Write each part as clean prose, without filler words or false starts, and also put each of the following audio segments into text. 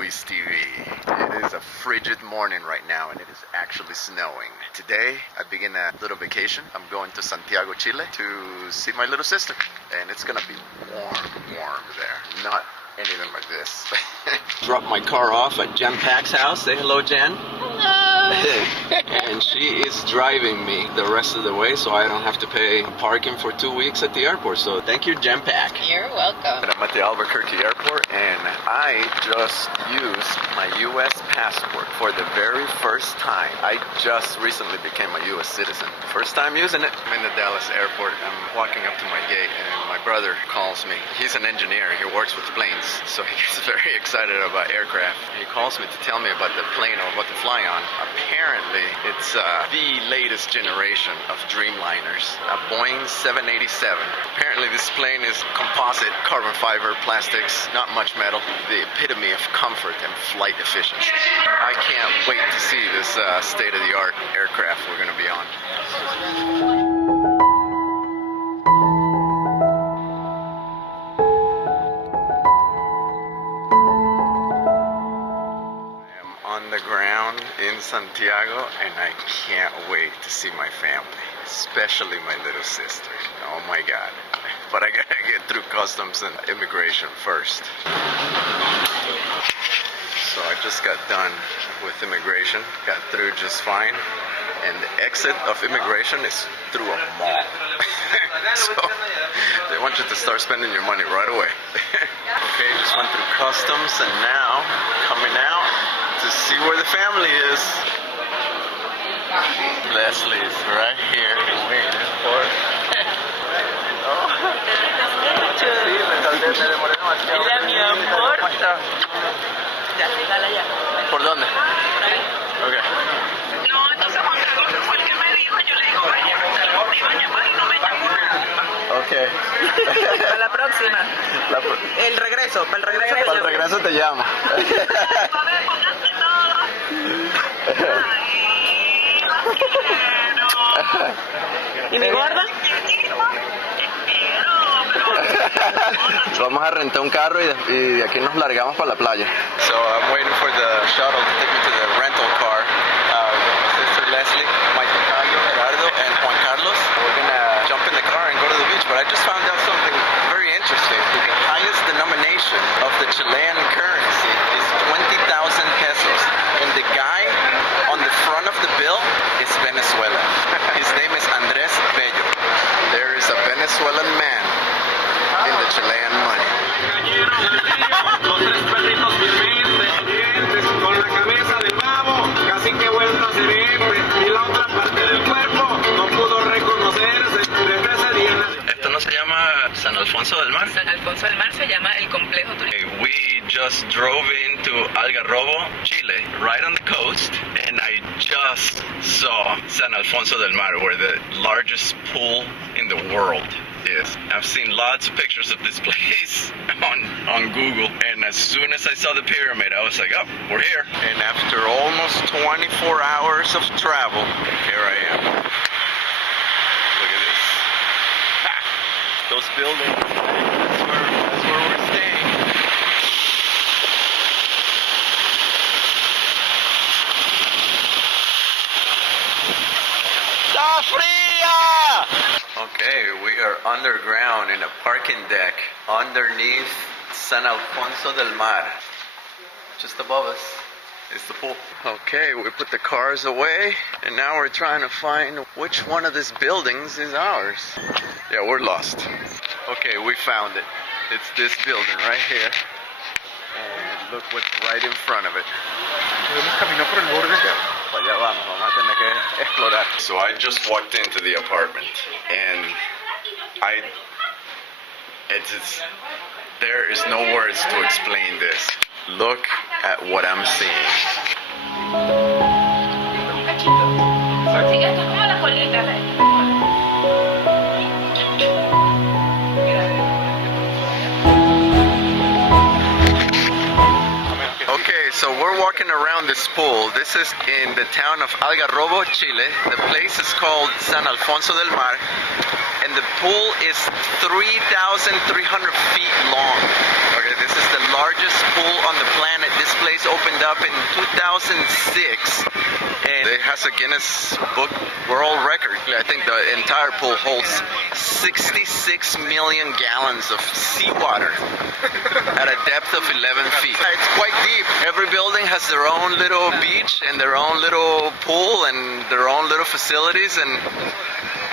Luis TV. It is a frigid morning right now and it is actually snowing. Today I begin a little vacation. I'm going to Santiago, Chile to see my little sister. And it's gonna be warm there. Not anything like this. Drop my car off at Jen Pack's house. Say hello, Jen. Hello. And she is driving me the rest of the way so I don't have to pay parking for 2 weeks at the airport. So thank you, Jen Pack. You're welcome. I'm at the Albuquerque airport and I just used my U.S. passport for the very first time. I just recently became a U.S. citizen. First time using it. I'm in the Dallas airport. I'm walking up to my gate and my brother calls me. He's an engineer. He works with planes, so he gets very excited about aircraft. He calls me to tell me about the plane I'm about to fly on. Apparently, it's the latest generation of Dreamliners, a Boeing 787. Apparently, this plane is composite, carbon fiber, plastics, not much metal. The epitome of comfort and flight efficiency. I can't wait to see this state-of-the-art aircraft we're going to be on. The ground in Santiago and I can't wait to see my family, especially my little sister. Oh my god. But I gotta get through customs and immigration first. So I just got done with immigration, got through just fine, and the exit of immigration is through a mall. So they want you to start spending your money right away. Okay, just went through customs and now coming out to see where the family is. Leslie's right here waiting for Hola, mi amor. Ya, dale allá. ¿Por dónde? Okay. No, entonces Juan Carlos fue el que me dijo, yo le digo, vaya, te baña más y no me llamó nada. Okay. Para la próxima. El regreso, para el regreso. Para el regreso te llamo. A ver, pónganse todo. Ay, las quiero. ¿Y mi gorda? Vamos a rentar un carro y de aquí nos largamos para la playa. So I'm waiting for the shuttle to take me to the rental car. My sister Leslie, my tocayo Gerardo, and Juan Carlos. We're gonna jump in the car and go to the beach. But I just found out something very interesting. The highest denomination of the Chilean currency is 20,000 pesos, and the guy on the front of the bill is Venezuelan. His name is Andres Bello. There is a Venezuelan man in the Chilean money. Los tres perritos firmes, con la cabeza de pavo, casi que vuelta se ve, y la otra parte del cuerpo no pudo reconocerse desde ese día. Esto no se llama San Alfonso del Mar. San Alfonso del Mar se llama el complejo turístico. We just drove into Algarrobo, Chile, right on the coast, and I just saw San Alfonso del Mar, where the largest pool in the world is. I've seen lots of pictures of this place on Google, and as soon as I saw the pyramid, I was like, oh, we're here. And after almost 24 hours of travel, here I am. Look at this. Ha! Those buildings, that's where we're staying. ¡Está fría! Okay, we are underground in a parking deck underneath San Alfonso del Mar. Just above us is the pool. Okay, we put the cars away and now we're trying to find which one of these buildings is ours. Yeah, we're lost. Okay, we found it. It's this building right here. And look what's right in front of it. So I just walked into the apartment and there is no words to explain this. Look at what I'm seeing. Okay, so we're walking around this pool. This is in the town of Algarrobo, Chile. The place is called San Alfonso del Mar, and the pool is 3,300 feet long. Okay, this is the largest pool on the planet. This place opened up in 2006, and it has a Guinness Book World Record. I think the entire pool holds 66 million gallons of seawater at a depth of 11 feet. It's quite deep. Every building has their own little beach and their own little pool and their own little facilities, and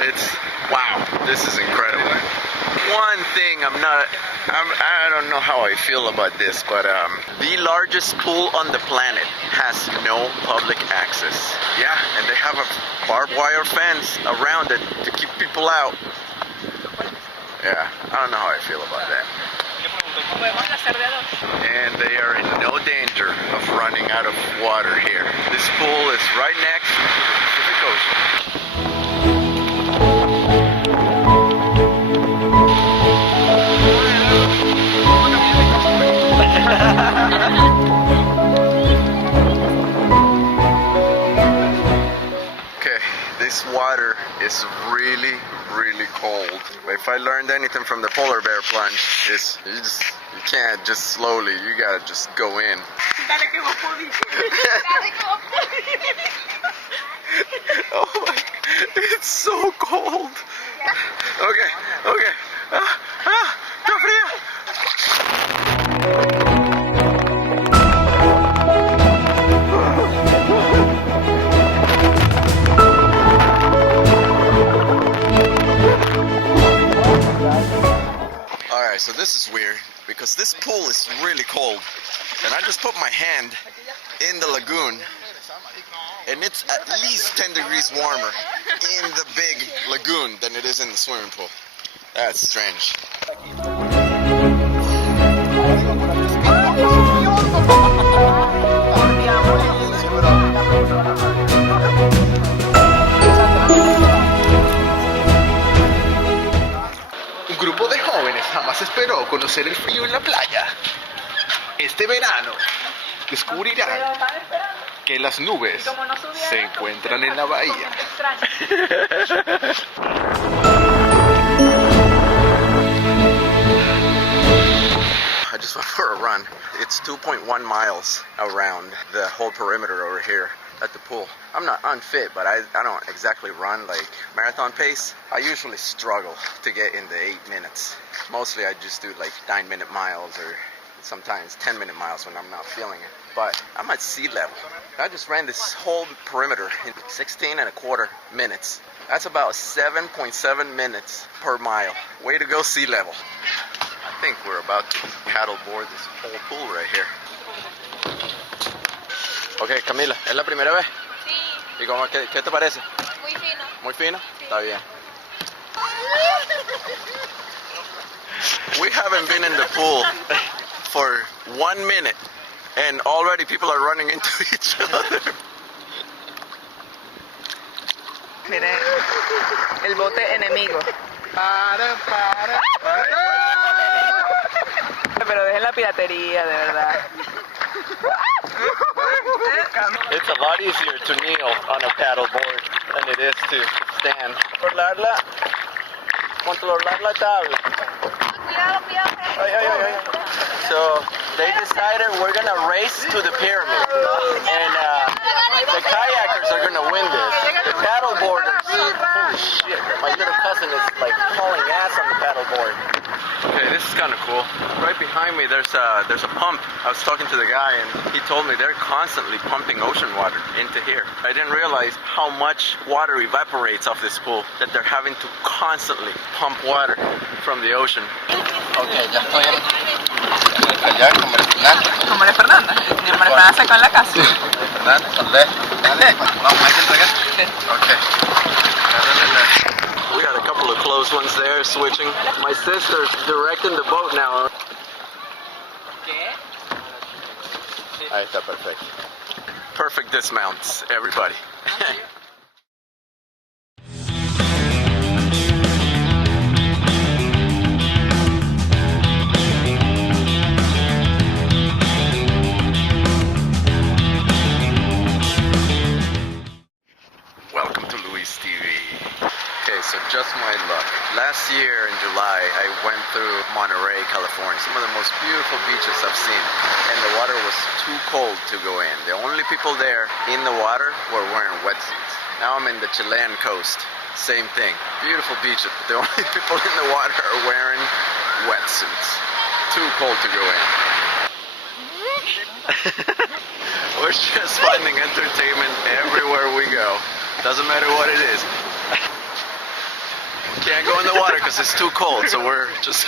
it's, wow, this is incredible. One thing I don't know how I feel about this, but the largest pool on the planet has no public access. Yeah, and they have a barbed wire fence around it to keep people out. Yeah, I don't know how I feel about that. And they are in no danger of running out of water here. This pool is right next to the Pacific Ocean. Okay, this water is really cold. If I learned anything from the polar bear plunge, is you can't just slowly, you gotta just go in. Oh my, it's so cold. Okay. Está frío. Alright, so this is weird because this pool is really cold, and I just put my hand in the lagoon and it's at least 10 degrees warmer in the big lagoon than it is in the swimming pool. That's strange. Un grupo de jóvenes jamás esperó conocer el frío en la playa. Este verano descubrirán que las nubes se encuentran en la bahía. I just went for a run. It's 2.1 miles around the whole perimeter over here at the pool. I'm not unfit, but I don't exactly run like marathon pace. I usually struggle to get in the 8 minutes. Mostly I just do like 9-minute miles or sometimes 10-minute miles when I'm not feeling it. But I'm at sea level. I just ran this whole perimeter in 16.25 minutes. That's about 7.7 minutes per mile. Way to go, sea level. I think we're about to paddle board this whole pool right here. Ok, Camila, ¿es la primera vez? Sí. ¿Y cómo, qué te parece? Muy fino. ¿Muy fino? Sí. Está bien. We haven't been in the pool for 1 minute and already people are running into each other. Miren, el bote enemigo. Pero dejen la piratería, de verdad. It's a lot easier to kneel on a paddleboard than it is to stand. Controlar la tabla. So they decided we're gonna race to the pyramid, and the kayakers are gonna win this. The paddleboarders, holy shit! My little cousin is like hauling ass on the paddleboard. Okay, this is kind of cool. Right behind me, there's a pump. I was talking to the guy, and he told me they're constantly pumping ocean water into here. I didn't realize how much water evaporates off this pool, that they're having to constantly pump water from the ocean. Okay, ya estoy allá como el final. Como la Fernanda. Mi hermana Fernanda se quedó en la casa. Fernanda, salve. Vamos, hay que entregar. Okay. We got a couple of close ones there, switching. My sister's directing the boat now. Ahí está, perfect. Perfect dismounts, everybody. So just my luck. Last year in July, I went through Monterey, California. Some of the most beautiful beaches I've seen. And the water was too cold to go in. The only people there in the water were wearing wetsuits. Now I'm in the Chilean coast. Same thing. Beautiful beaches. The only people in the water are wearing wetsuits. Too cold to go in. We're just finding entertainment everywhere we go. Doesn't matter what it is. Can't go in the water because it's too cold, so we're just...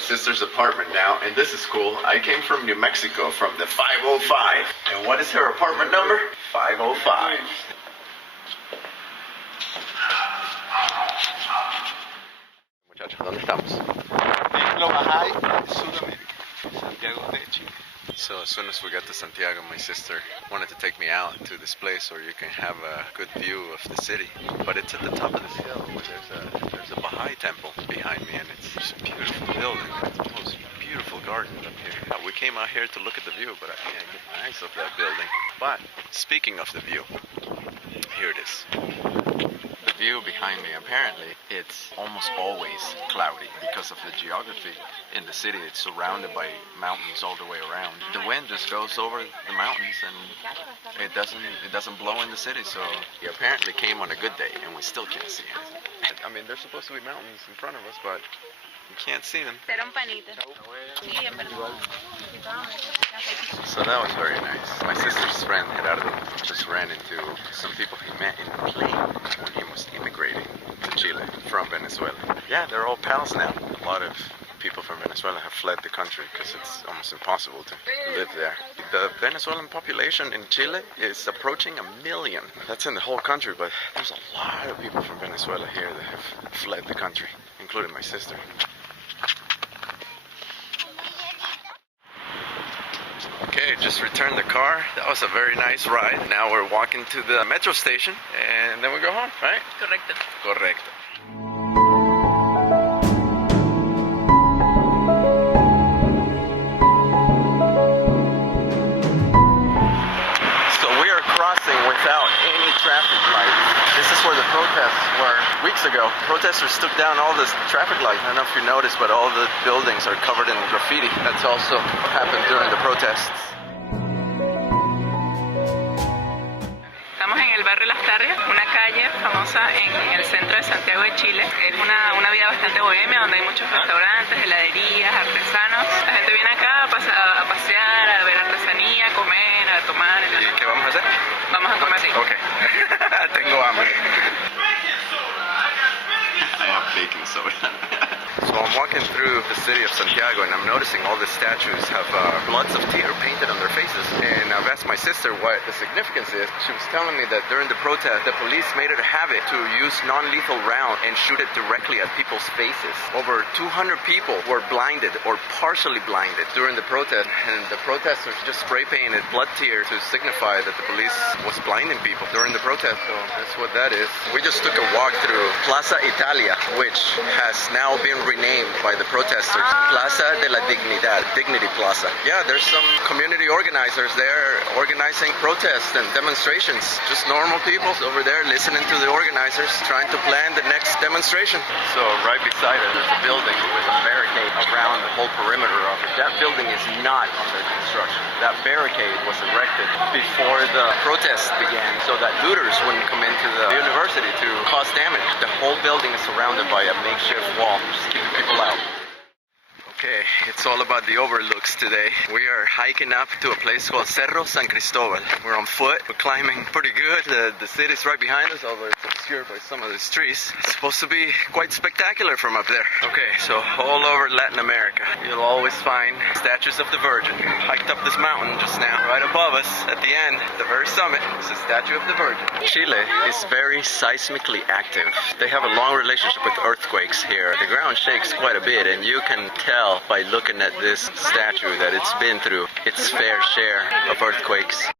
Sister's apartment now, and this is cool. I came from New Mexico, from the 505. And what is her apartment number? 505. Muchachos, ¿dónde estamos? En lo Bahai, Sudamérica, Santiago de Chile. So as soon as we got to Santiago, my sister wanted to take me out to this place where you can have a good view of the city. But it's at the top of this hill where there's a Bahai temple behind me, and it's just a beautiful building. It's the most beautiful garden up here. We came out here to look at the view, but I can't get my eyes off that building. But speaking of the view, here it is. The view behind me, apparently it's almost always cloudy because of the geography in the city. It's surrounded by mountains all the way around. The wind just goes over the mountains and it doesn't blow in the city. So he apparently came on a good day and we still can't see it. I mean, there's supposed to be mountains in front of us, but you can't see them. So that was very nice. My sister's friend Gerardo just ran into some people he met in a plane when he was immigrating to Chile from Venezuela. Yeah, they're all pals now. A lot of people from Venezuela have fled the country because it's almost impossible to live there. The Venezuelan population in Chile is approaching 1 million. That's in the whole country, but there's a lot of people from Venezuela here that have fled the country, including my sister. Okay, just returned the car. That was a very nice ride. Now we're walking to the metro station and then we go home, right? Correcto. Correcto. So we are crossing without any traffic lights. This is where the protests were weeks ago. Protesters took down all this traffic lights. I don't know if you noticed, but all the buildings are covered in graffiti. That's also what happened during the protests. Estamos en el barrio Lastarria, una calle famosa en el centro de Santiago de Chile. Es una vida bastante bohemia, donde hay muchos restaurantes, heladerías, artesanos. La gente viene acá a pasear, a ver artesanía, a comer, a tomar. ¿Y qué vamos a hacer? Vamos a comer, sí. Ok. Tengo hambre. baking soda. So I'm walking through the city of Santiago and I'm noticing all the statues have bloods of tear painted on their faces. And I've asked my sister what the significance is. She was telling me that during the protest, the police made it a habit to use non-lethal round and shoot it directly at people's faces. Over 200 people were blinded or partially blinded during the protest, and the protesters just spray painted blood tear to signify that the police was blinding people during the protest. So that's what that is. We just took a walk through Plaza Italia, which has now been renamed by the protesters Plaza de la Dignidad, Dignity Plaza. Yeah, there's some community organizers there organizing protests and demonstrations. Just normal people over there listening to the organizers trying to plan the next demonstration. So right beside it, there's a building with a barricade around the whole perimeter of it. That building is not under construction. That barricade was erected before the protest began so that looters wouldn't come into the university to cause damage. The whole building is surrounded by a makeshift wall, just keeping people out. Okay, it's all about the overlooks today. We are hiking up to a place called Cerro San Cristobal. We're on foot, we're climbing pretty good. The city's right behind us, although it's obscured by some of these trees. It's supposed to be quite spectacular from up there. Okay, so all over Latin America, you'll always find statues of the Virgin. Hiked up this mountain just now. Right above us, at the end, the very summit, is a statue of the Virgin. Chile is very seismically active. They have a long relationship with earthquakes here. The ground shakes quite a bit, and you can tell by looking at this statue that it's been through its fair share of earthquakes.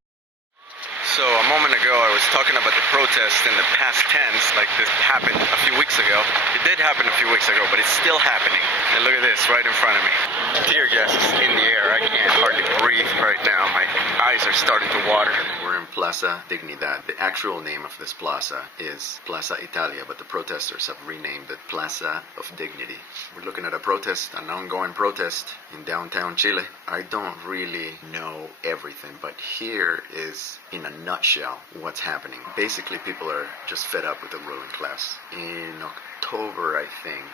So a moment ago I was talking about the protest in the past tense, like this happened a few weeks ago. It did happen a few weeks ago, but it's still happening. And look at this right in front of me. Tear gas is in the air. I can't hardly breathe right now. My eyes are starting to water. We're in Plaza Dignidad. The actual name of this plaza is Plaza Italia, but the protesters have renamed it Plaza of Dignity. We're looking at a protest, an ongoing protest in downtown Chile. I don't really know everything, but here is, in a nutshell, what's happening. Basically, people are just fed up with the ruling class. In October, I think,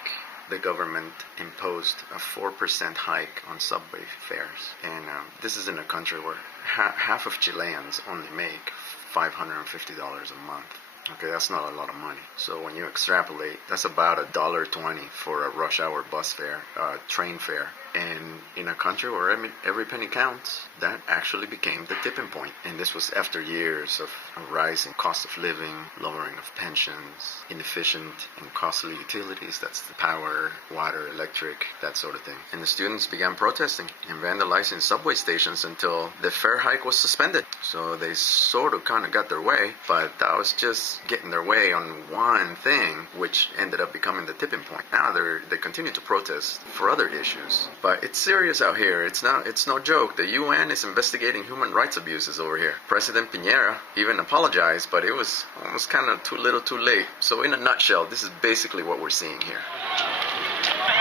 the government imposed a 4% hike on subway fares. And this is in a country where half of Chileans only make $550 a month. Okay, that's not a lot of money. So when you extrapolate, that's about $1.20 for a rush hour bus fare, train fare. And in a country where every penny counts, that actually became the tipping point. And this was after years of a rise in cost of living, lowering of pensions, inefficient and costly utilities, that's the power, water, electric, that sort of thing. And the students began protesting and vandalizing subway stations until the fare hike was suspended. So they sort of kind of got their way, but that was just getting their way on one thing, which ended up becoming the tipping point. Now they continue to protest for other issues. But it's serious out here. It's no joke. The UN is investigating human rights abuses over here. President Piñera even apologized, but it was almost kind of too little too late. So in a nutshell, this is basically what we're seeing here.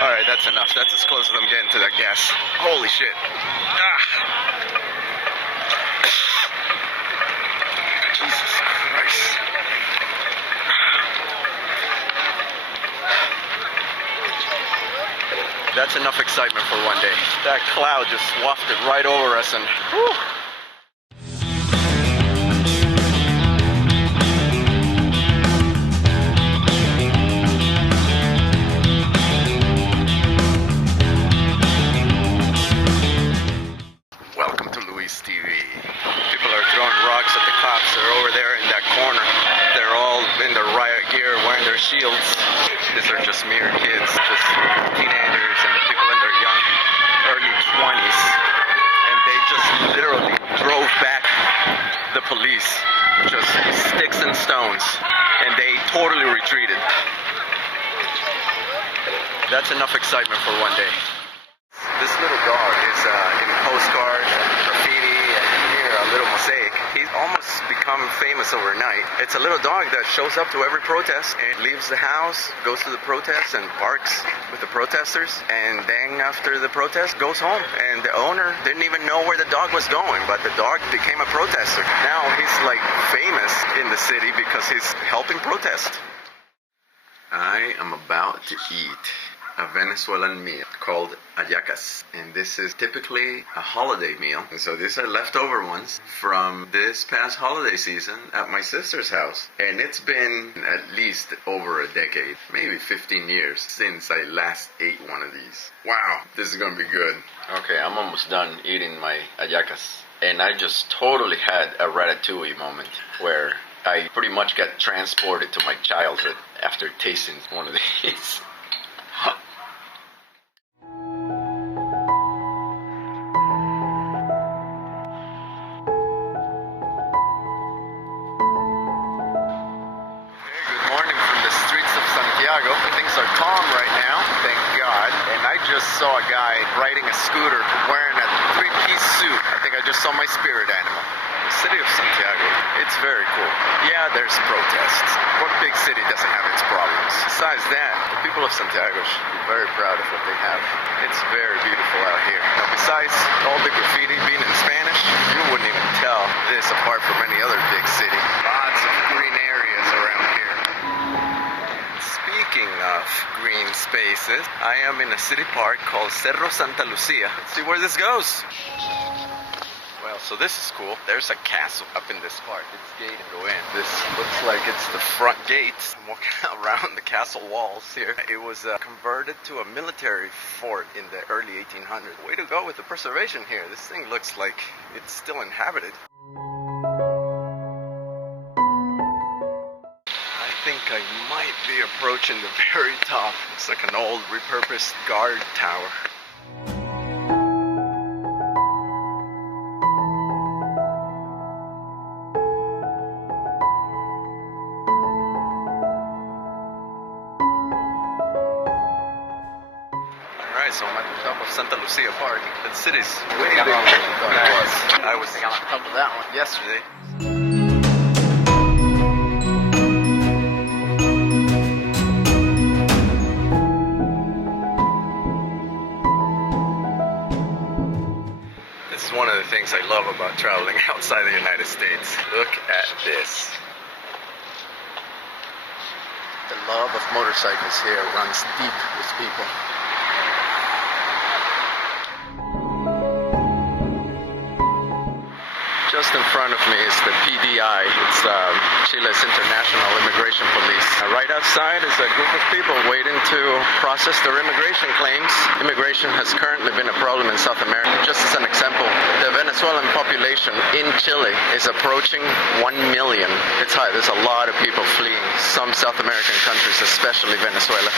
Alright, that's enough. That's as close as I'm getting to that gas. Holy shit. Jesus Christ. That's enough excitement for one day. That cloud just wafted right over us and whew. Welcome to Luis TV. People are throwing rocks at the cops. They're over there in that corner. They're all in their riot gear, wearing their shields. These are just mere kids, just teenagers and people in their young, early 20s. And they just literally drove back the police, just sticks and stones. And they totally retreated. That's enough excitement for one day. This little dog is in postcards, graffiti, and here a little mosaic. He's almost become famous overnight. It's a little dog that shows up to every protest and leaves the house, goes to the protest and barks with the protesters, and then after the protest goes home. And the owner didn't even know where the dog was going, but the dog became a protester. Now he's like famous in the city because he's helping protest. I am about to eat a Venezuelan meal called Hallacas. And this is typically a holiday meal. And so these are leftover ones from this past holiday season at my sister's house. And it's been at least over a decade, maybe 15 years since I last ate one of these. Wow, this is gonna be good. Okay, I'm almost done eating my Hallacas. And I just totally had a ratatouille moment where I pretty much got transported to my childhood after tasting one of these. Santiago. Things are calm right now, thank God. And I just saw a guy riding a scooter wearing a three-piece suit. I think I just saw my spirit animal. The city of Santiago, it's very cool. Yeah, there's protests. What big city doesn't have its problems? Besides that, the people of Santiago should be very proud of what they have. It's very beautiful out here. Now, besides all the graffiti being in Spanish, you wouldn't even tell this apart from any other big city. Lots of green areas around here. Speaking of green spaces, I am in a city park called Cerro Santa Lucia. Let's see where this goes. Well, so this is cool. There's a castle up in this park. It's gated to go in. This looks like it's the front gate. I'm walking around the castle walls here. It was converted to a military fort in the early 1800s. Way to go with the preservation here. This thing looks like it's still inhabited. I think I might be approaching the very top. It's like an old repurposed guard tower. Alright, so I'm at the top of Santa Lucia Park. The city's way bigger than I thought it was. I was on top of that one yesterday. One of the things I love about traveling outside the United States. Look at this. The love of motorcycles here runs deep with people. Just in front of me is the PDI. It's Chile's International Immigration Police. Right outside is a group of people waiting to process their immigration claims. Immigration has currently been a problem in South America. Just as an example, the Venezuelan population in Chile is approaching 1 million. It's high. There's a lot of people fleeing some South American countries, especially Venezuela.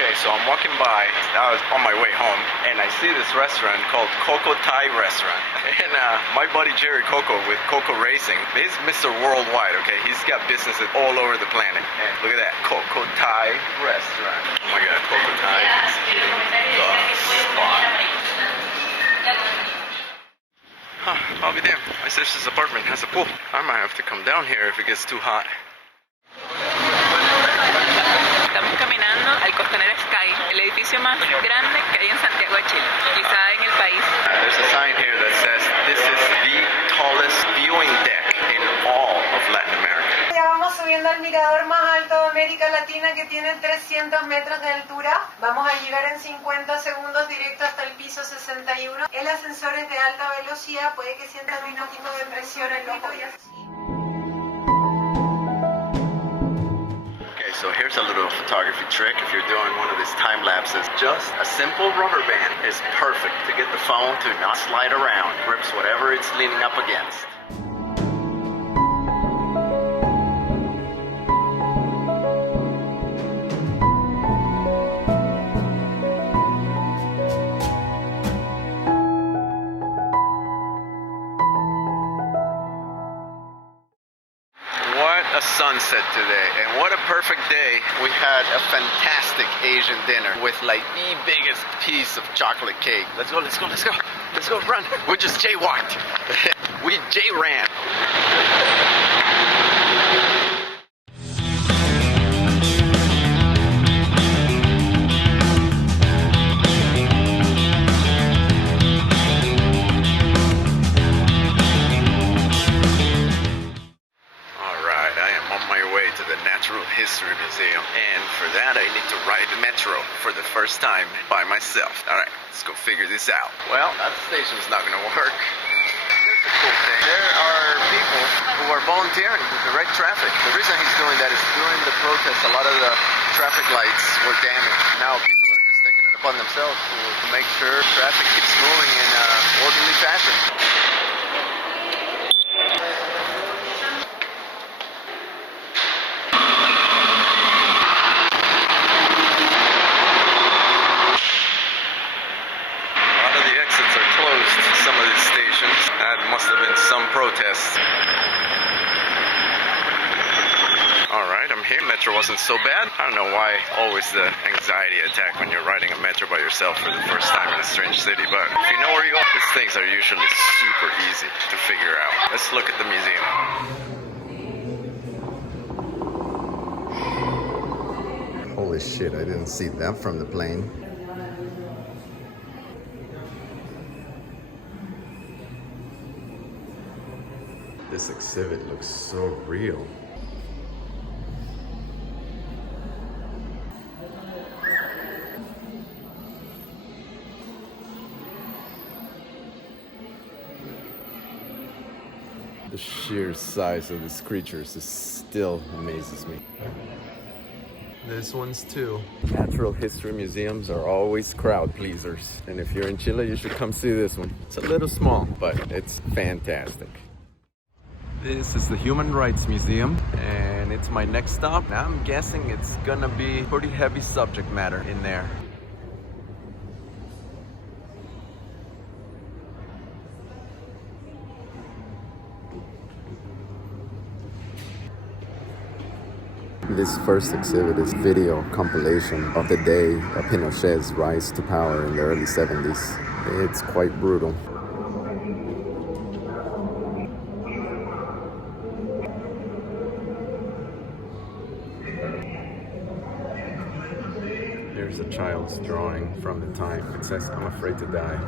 Okay, so I'm walking by, I was on my way home, and I see this restaurant called Coco Thai Restaurant. And my buddy Jerry Coco with Coco Racing, he's Mr. Worldwide, okay? He's got businesses all over the planet. And look at that, Coco Thai Restaurant. Oh my God, Coco Thai is the spot. Huh, I'll be damned. My sister's apartment has a pool. I might have to come down here if it gets too hot. Estamos caminando al Costanera Sky, el edificio más grande que hay en Santiago de Chile, quizá en el país. There's a sign here that says this is the tallest viewing deck in all of Latin America. Ya vamos subiendo al mirador más alto de América Latina que tiene 300 metros de altura. Vamos a llegar en 50 segundos directo hasta el piso 61. El ascensor es de alta velocidad, puede que sientan un poquito de presión en los oídos. So here's a little photography trick if you're doing one of these time lapses. Just a simple rubber band is perfect to get the phone to not slide around. Grips whatever it's leaning up against. A sunset today, and what a perfect day. We had a fantastic Asian dinner with like the biggest piece of chocolate cake. Let's go, let's go, let's go. Let's go, run. We just jaywalked. We J-ran. History Museum, and for that, I need to ride the metro for the first time by myself. Alright, let's go figure this out. Well, that station's not gonna work. Here's the cool thing. There are people who are volunteering to direct traffic. The reason he's doing that is during the protest, a lot of the traffic lights were damaged. Now people are just taking it upon themselves to make sure traffic keeps moving in an orderly fashion. Some of these stations. That must have been some protests. Alright, I'm here. Metro wasn't so bad. I don't know why always the anxiety attack when you're riding a metro by yourself for the first time in a strange city, but if you know where you are, these things are usually super easy to figure out. Let's look at the museum. Holy shit, I didn't see that from the plane. This exhibit looks so real. The sheer size of these creatures still amazes me. This one's too. Natural history museums are always crowd pleasers. And if you're in Chile, you should come see this one. It's a little small, but it's fantastic. This is the Human Rights Museum, and it's my next stop. Now I'm guessing it's gonna be pretty heavy subject matter in there. This first exhibit is video compilation of the day of Pinochet's rise to power in the early 70s. It's quite brutal. Here's a child's drawing from the time. It says, "I'm afraid to die."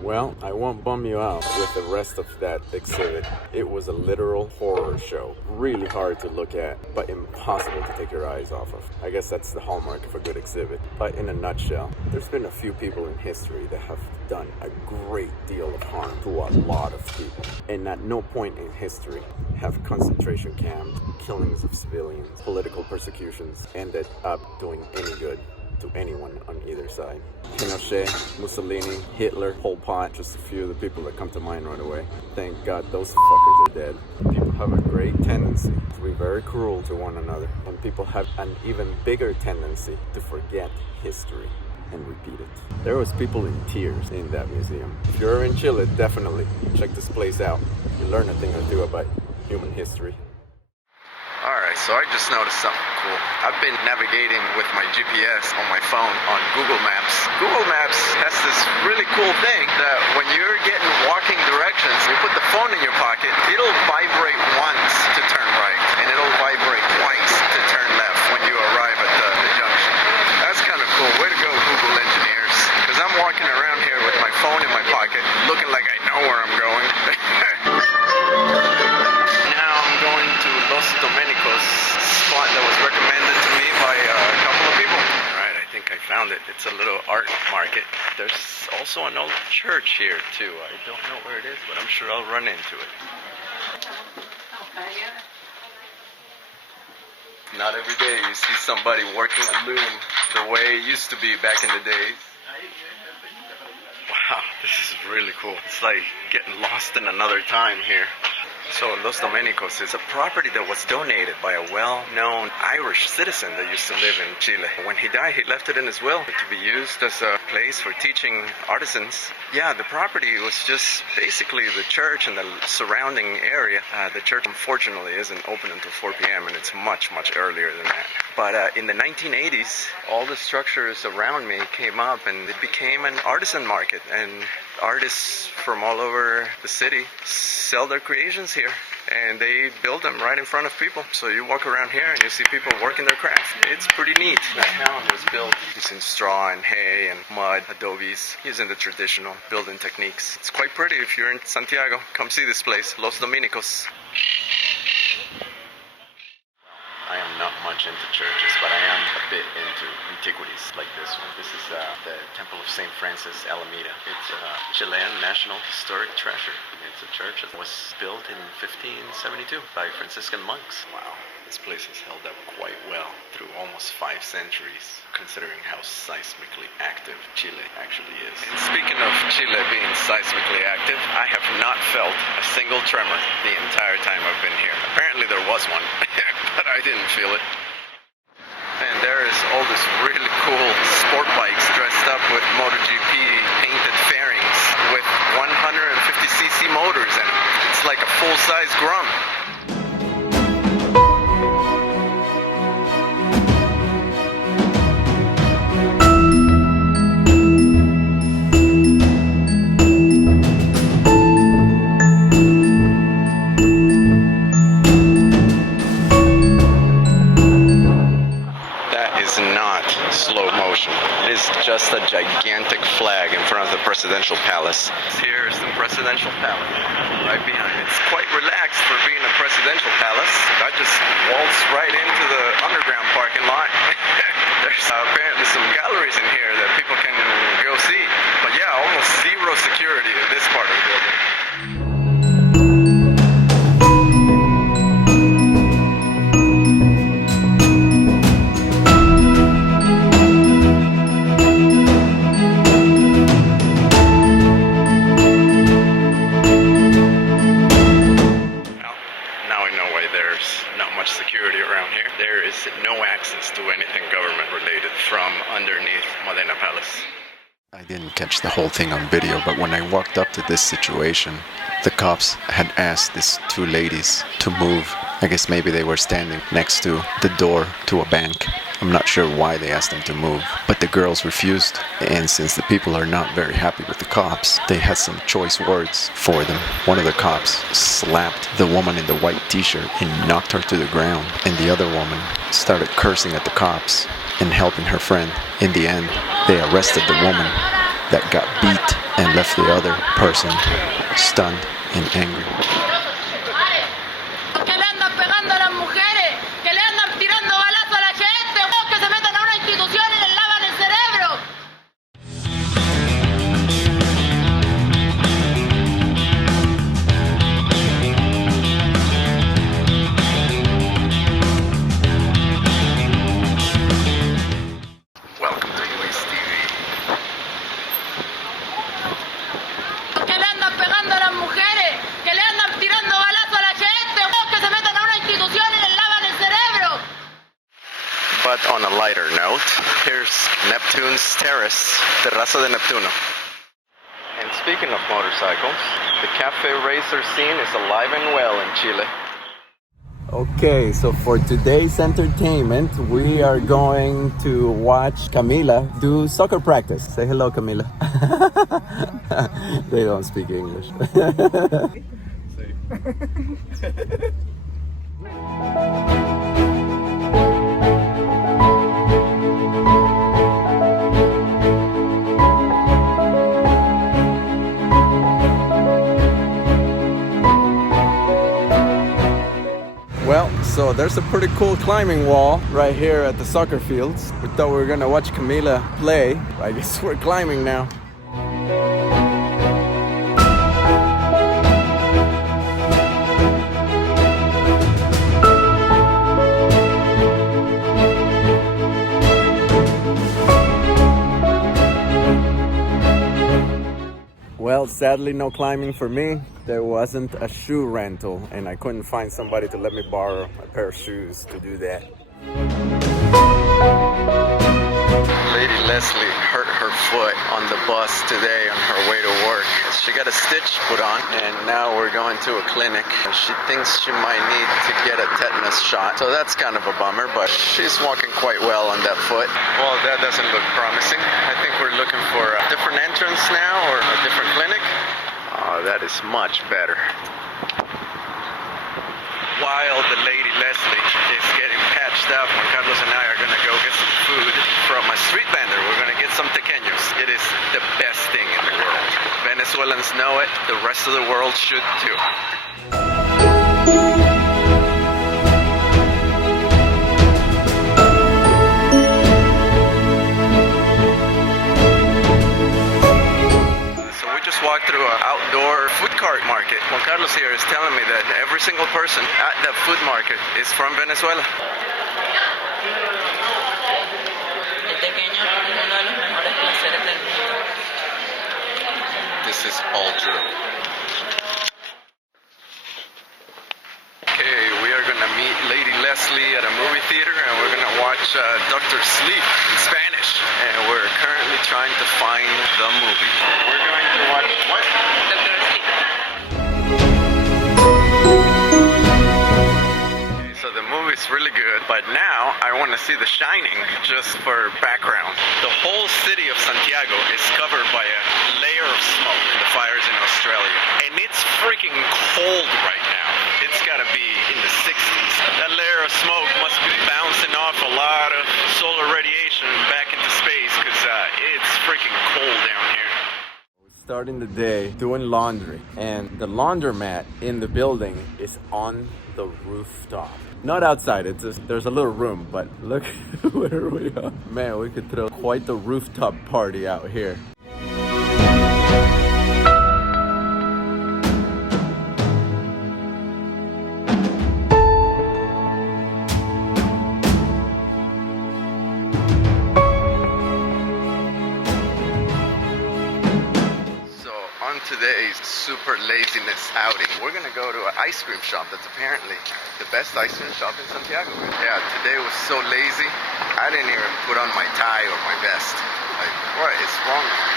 Well, I won't bum you out with the rest of that exhibit. It was a literal horror show. Really hard to look at, but impossible to take your eyes off of. I guess that's the hallmark of a good exhibit. But in a nutshell, there's been a few people in history that have done a great deal of harm to a lot of people. And at no point in history have concentration camps, killings of civilians, political persecutions ended up doing any good to anyone on either side. Pinochet, Mussolini, Hitler, Pol Pot, just a few of the people that come to mind right away. Thank God those fuckers are dead. People have a great tendency to be very cruel to one another, and people have an even bigger tendency to forget history and repeat it. There was people in tears in that museum. If you're in Chile, definitely check this place out. You learn a thing or two about human history. Alright, so I just noticed something cool. I've been navigating with my GPS on my phone on Google Maps. Google Maps has this really cool thing that when you're getting walking directions, you put the phone in your pocket, it'll vibrate once to turn right, and it'll vibrate twice to turn left when you arrive at the junction. That's kind of cool. Way to go, Google engineers. Because I'm walking around here with my phone in my pocket, looking like I know where I'm going. Los Dominicos spot that was recommended to me by a couple of people. Alright, I think I found it. It's a little art market. There's also an old church here too. I don't know where it is, but I'm sure I'll run into it. Not every day you see somebody working a loom the way it used to be back in the days. Wow, this is really cool. It's like getting lost in another time here. So Los Dominicos is a property that was donated by a well-known Irish citizen that used to live in Chile. When he died, he left it in his will to be used as a place for teaching artisans. Yeah, the property was just basically the church and the surrounding area. The church, unfortunately, isn't open until 4 p.m. and it's much, much earlier than that. But in the 1980s, all the structures around me came up and it became an artisan market, and artists from all over the city sell their creations here, and they build them right in front of people. So you walk around here and you see people working their craft. It's pretty neat. The town was built using straw and hay and mud, adobes, using the traditional building techniques. It's quite pretty. If you're in Santiago, come see this place, Los Dominicos. not much into churches, but I am a bit into antiquities like this one. This is the Temple of St. Francis, Alameda. It's a Chilean national historic treasure. It's a church that was built in 1572 by Franciscan monks. Wow, this place has held up quite well through almost 5 centuries, considering how seismically active Chile actually is. And speaking of Chile being seismically active, I have not felt a single tremor the entire time I've been here. Apparently there was one, but I didn't feel it. And there is all this really cool sport bikes dressed up with MotoGP painted fairings with 150cc motors in them. It's like a full-size Grum. Just a gigantic flag in front of the presidential palace. Here is the presidential palace, right behind it. It's quite relaxed for being a presidential palace. I just waltzed right into the underground parking lot. There's apparently some galleries in here that people can go see. But yeah, almost zero security in this part of the building. No access to anything government related from underneath Modeno Palace. I didn't catch the whole thing on video, but when I walked up to this situation, the cops had asked these 2 ladies to move. I guess maybe they were standing next to the door to a bank. I'm not sure why they asked them to move, but the girls refused. And since the people are not very happy with the cops, they had some choice words for them. One of the cops slapped the woman in the white t-shirt and knocked her to the ground. And the other woman started cursing at the cops and helping her friend. In the end, they arrested the woman that got beat and left the other person stunned and angry. But on a lighter note, here's Neptune's Terrace, Terrazo de Neptuno. And speaking of motorcycles, the cafe racer scene is alive and well in Chile. Okay, so for today's entertainment, we are going to watch Camila do soccer practice. Say hello, Camila. They don't speak English. Well, so there's a pretty cool climbing wall right here at the soccer fields. We thought we were gonna watch Camila play. I guess we're climbing now. Well, sadly, no climbing for me. There wasn't a shoe rental, and I couldn't find somebody to let me borrow a pair of shoes to do that. Lady Leslie hurt her foot on the bus today on her way to work. She got a stitch put on, and now we're going to a clinic. She thinks she might need to get a tetanus shot, so that's kind of a bummer, but she's walking quite well on that foot. Well, that doesn't look promising. I think we're looking for a different entrance now, or a different clinic. Oh, that is much better. While the Lady Leslie is getting patched up, Juan Carlos and I are going to go get some food from a street vendor. We're going to get some tequeños. It is the best thing in the world. Venezuelans know it. The rest of the world should too. art market. Juan Carlos here is telling me that every single person at that food market is from Venezuela. El pequeño es uno de los mejores placeres del mundo. This is all true. Okay, we are gonna meet Lady Leslie at a movie theater and we're gonna watch Dr. Sleep in Spanish. And we're currently trying to find the movie. We're going to watch what? Doctor Sleep. Okay, so the movie's really good, but now I want to see The Shining just for background. The whole city of Santiago is covered by a layer of smoke, the fires in Australia. And it's freaking cold right now. It's gotta be in the 60s. That layer of smoke must be bouncing off a lot of solar radiation back into space because it's freaking cold down here. Starting the day doing laundry, and the laundromat in the building is on the rooftop. Not outside, it's just, there's a little room, but look where we are. Man, we could throw quite the rooftop party out here. Today's super laziness outing, we're gonna go to an ice cream shop that's apparently the best ice cream shop in Santiago. Yeah, today was so lazy, I didn't even put on my tie or my vest. Like, what is wrong with me?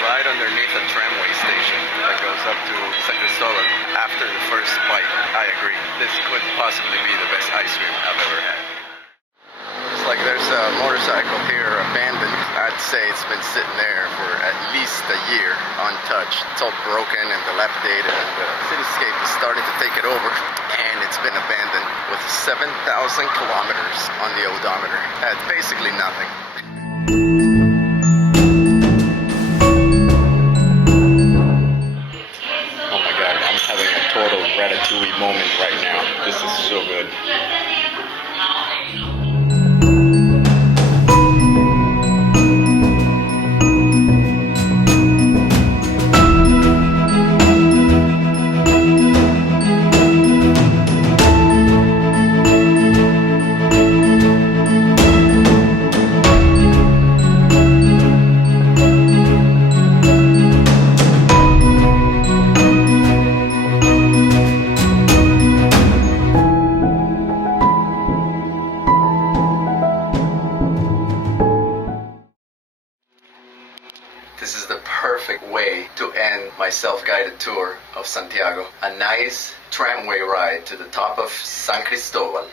Right underneath a tramway station that goes up to Cristobal. After the first bite, I agree. This could possibly be the best ice cream I've ever had. It's like there's a motorcycle here abandoned. I'd say it's been sitting there for at least a year, untouched. It's all broken and dilapidated, and the cityscape is starting to take it over. And it's been abandoned with 7,000 kilometers on the odometer. That's basically nothing. Total ratatouille moment right now. This is so good. This is the perfect way to end my self-guided tour of Santiago. A nice tramway ride to the top of San Cristobal.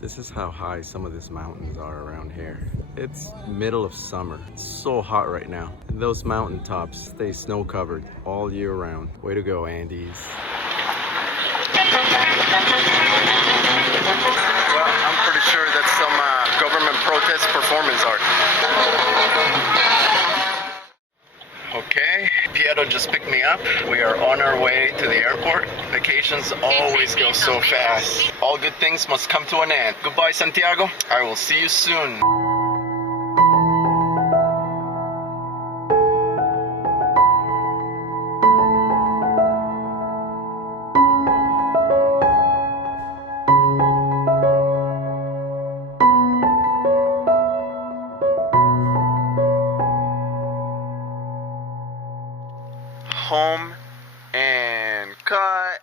This is how high some of these mountains are around here. It's middle of summer. It's so hot right now. And those mountain tops stay snow covered all year round. Way to go, Andes. Well, I'm pretty sure that's some government protest performance art. Okay, Piero just picked me up. We are on our way to the airport. Vacations always go so fast. All good things must come to an end. Goodbye, Santiago. I will see you soon. Home and cut.